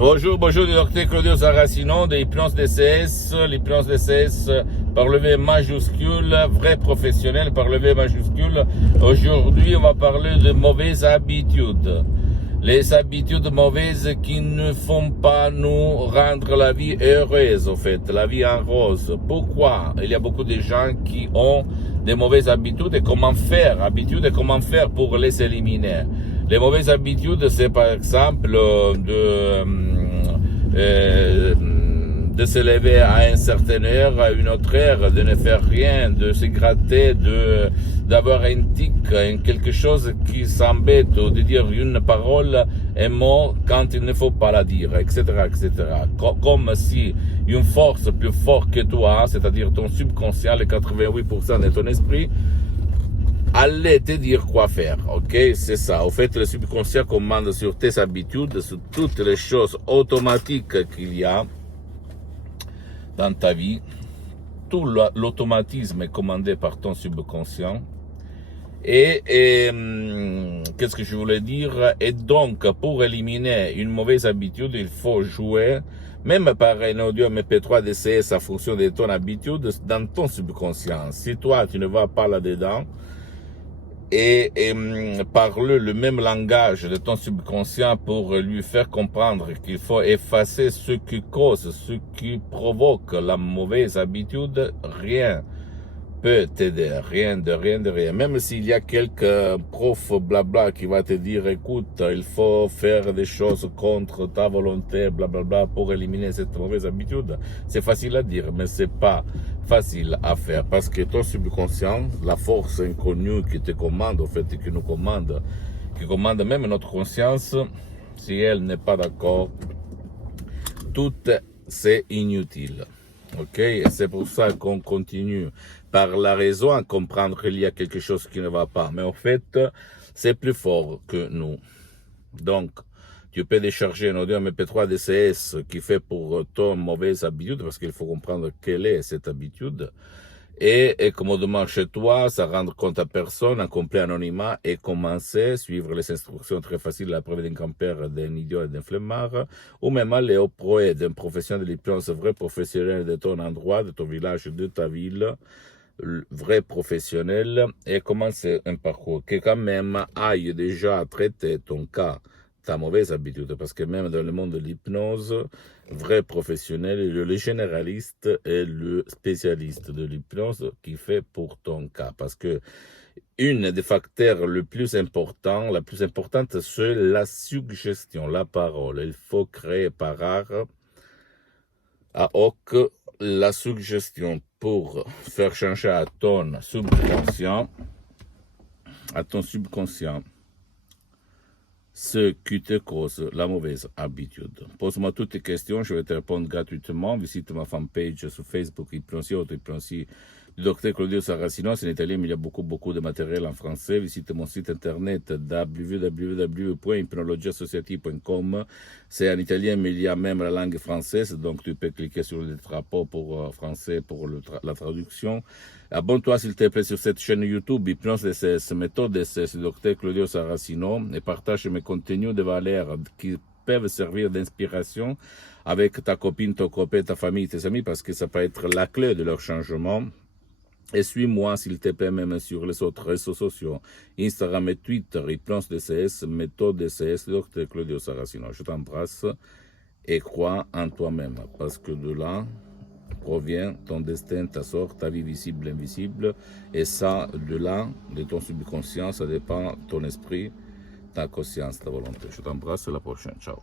Bonjour, bonjour, du docteur Claudio Saracino de l'hypnose DCS, l'hypnose DCS par le V majuscule, vrai professionnel par le V majuscule. Aujourd'hui, on va parler de mauvaises habitudes. Les habitudes mauvaises qui ne font pas nous rendre la vie heureuse, en fait, la vie en rose. Pourquoi? Il y a beaucoup de gens qui ont des mauvaises habitudes et comment faire pour les éliminer. Les mauvaises habitudes, c'est par exemple de se lever à une certaine heure, à une autre heure, de ne faire rien, de se gratter, d'avoir un tic, quelque chose qui s'embête, ou de dire une parole, un mot quand il ne faut pas la dire, etc., etc. Comme si une force plus forte que toi, c'est-à-dire ton subconscient, les 88% de ton esprit, allez te dire quoi faire, ok? C'est ça. Au fait, le subconscient commande sur tes habitudes, sur toutes les choses automatiques qu'il y a dans ta vie. Tout l'automatisme est commandé par ton subconscient. Et qu'est-ce que je voulais dire? Et donc, pour éliminer une mauvaise habitude, il faut jouer, même par un audio MP3 DCS en fonction de ton habitude, dans ton subconscient. Si toi, tu ne vas pas là-dedans, et parle le même langage de ton subconscient pour lui faire comprendre qu'il faut effacer ce qui cause, ce qui provoque la mauvaise habitude, rien peut t'aider, rien. Même s'il y a quelques profs blabla qui va te dire, écoute, il faut faire des choses contre ta volonté, blablabla, pour éliminer cette mauvaise habitude. C'est facile à dire, mais c'est pas facile à faire parce que ton subconscient, la force inconnue qui te commande, en fait, qui nous commande, qui commande même notre conscience, si elle n'est pas d'accord, tout c'est inutile. Ok, et c'est pour ça qu'on continue par la raison à comprendre qu'il y a quelque chose qui ne va pas. Mais en fait, c'est plus fort que nous. Donc, tu peux décharger un audio MP3 DCS qui fait pour ton mauvaise habitude, parce qu'il faut comprendre quelle est cette habitude. Et commodément chez toi, ça rendre compte à personne, en complet anonymat, et commencer, suivre les instructions très faciles, la preuve d'un campeur, d'un idiot et d'un flemmard, ou même aller au proé d'un professionnel de l'hypnose vrai professionnel de ton endroit, de ton village, de ta ville, vrai professionnel, et commencer un parcours qui quand même aille déjà traiter ton cas, ta mauvaise habitude, parce que même dans le monde de l'hypnose, vrai professionnel, le généraliste et le spécialiste de l'hypnose qui fait pour ton cas, parce que une des facteurs le plus important, la plus importante, c'est la suggestion, la parole. Il faut créer par art, à hoc, la suggestion pour faire changer à ton subconscient, ce qui te cause la mauvaise habitude. Pose-moi toutes tes questions, je vais te répondre gratuitement. Visite ma fanpage sur Facebook, Hypnosie, Auto-Hypnosie, du docteur Claudio Saracino. C'est en italien, mais il y a beaucoup de matériel en français. Visite mon site internet www.hypnologieassociative.com. C'est en italien, mais il y a même la langue française, donc tu peux cliquer sur le drapeau pour français pour la traduction. Abonne-toi s'il te plaît sur cette chaîne YouTube, Hypnose DCS, méthode DCS, du docteur Claudio Saracino, et partage mes contenus de valeur qui peuvent servir d'inspiration avec ta copine, ton copain, ta famille, tes amis, parce que ça peut être la clé de leur changement. Et suis-moi, s'il te plaît, même sur les autres réseaux sociaux, Instagram et Twitter, Hypnose DCS, méthode DCS, Dr Claudio Saracino. Je t'embrasse et crois en toi-même, parce que de là provient ton destin, ta sorte, ta vie visible, invisible, et ça, de là, de ton subconscient, ça dépend ton esprit, ta conscience, ta volonté. Je t'embrasse, à la prochaine, ciao.